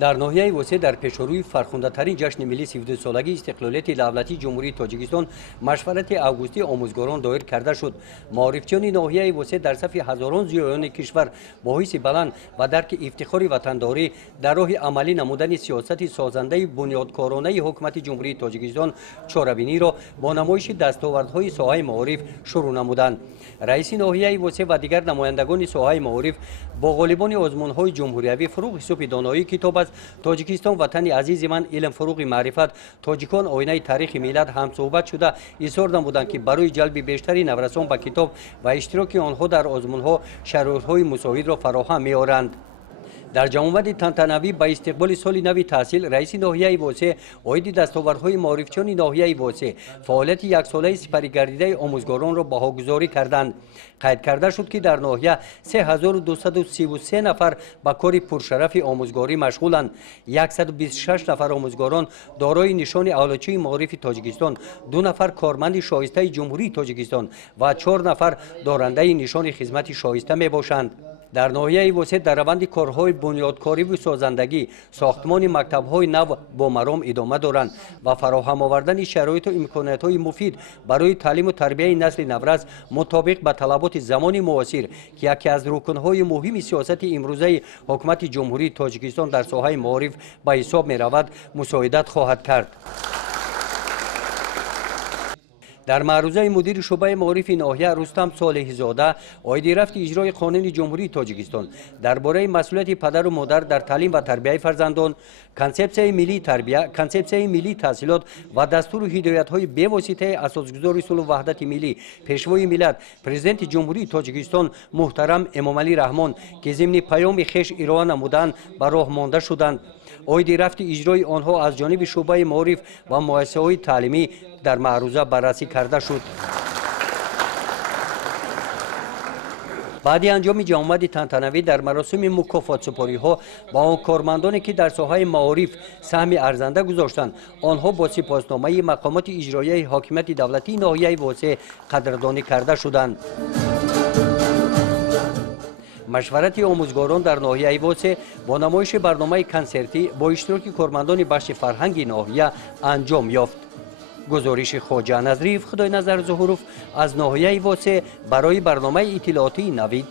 در ناحیه وسه در پیشروی فرخنده‌ترین جشن ملی 32 سالگی استقلالیت دولتی جمهوری تاجیکستان مشورت آگوستی آموزگاران دایر کرده شد. معارفچیان ناحیه وسه در صف هزاران زیایان کشور با حس بلند و درک افتخار وطنداری در راه عملی نمودن سیاست سازنده بنیادکارانه حکومت جمهوری تاجیکستان چاره‌بینی را با نمایش دستاوردهای ساحه معارف شروع نمودند. رئیس ناحیه وسه و دیگر نمایندگان ساحه معارف با غالبان آزمون‌های جمهوریوی فروغ حساب دانایی کتاب است تاجیکستان وطن عزیز من علم فروغ معرفت تاجیکان آینه تاریخ ملت هم صحبت شده اظهار نمودند که برای جلب بیشتری نورسان به کتاب و اشتراک آنها در آزمون‌ها شرایط‌های مساعد را فراهم می‌آورند. در جمع‌آمد تنتنوی با استقبال سال نو تحصیل رئیس ناحیه وسه عاید دستاوردهای معارفچیان ناحیه وسه فعالیت یک ساله سپری گردیده آموزگاران را بهاگذاری کردند. قید کرده شد که در ناحیه 3233 نفر به کار پرشرف آموزگاری مشغولند. 126 نفر آموزگاران دارای نشان اعلاچه معارف تاجیکستان، 2 نفر کارمند شایسته جمهوری تاجیکستان و 4 نفر دارنده نشان خدمت شایسته میباشند. در ناحیه وسه در روند کارهای بنیادکاری و سازندگی ساختمان مکتب‌های نو با مرام ادامه دارند و فراهم آوردن شرایط و امکانات‌های مفید برای تعلیم و تربیت نسل نورس مطابق با طلبات زمان معاصر که یکی از رکن‌های مهم سیاست امروزه حکومت جمهوری تاجیکستان در ساحه معارف به حساب می‌رود مساعدت خواهد کرد. در معروضه مدیر شعبه معارف ناحیه رستم صالحی زاده عاید رفت اجرای قانون جمهوری تاجیکستان درباره مسئولیت پدر و مادر در تعلیم و تربیت فرزندان، کنسپسیون ملی تربیت، کنسپسیون ملی تحصیلات و دستور و هدایت‌های بواسطه اساسگذار صلح و وحدت ملی پیشوای ملت پرزیدنت جمهوری تاجیکستان محترم امامعلی رحمان که ضمن پیام خویش ارائه نمودند به راه مانده شدند. عاید رفت اجرای آنها از جانب شعبه معارف و مؤسسه‌های تعلیمی در معروضه بررسی کرده شد. بعد انجام جمع‌آمد تنتنوی در مراسم مکافات سپاری ها با آن کارمندانی که در ساحه معارف سهم ارزنده گذاشتند آنها با سپاسنامه مقامات اجرایی حاکمیت دولتی ناحیه وسه قدردانی کرده شدند. مشورت آموزگاران در ناحیه وسه با نمایش برنامه کنسرتی با اشتراک کارمندان بخش فرهنگی ناحیه انجام یافت. گزارش خواجه نظریف خدای نظر ظهوروف از ناحیه وسه برای برنامه اطلاعاتی نوید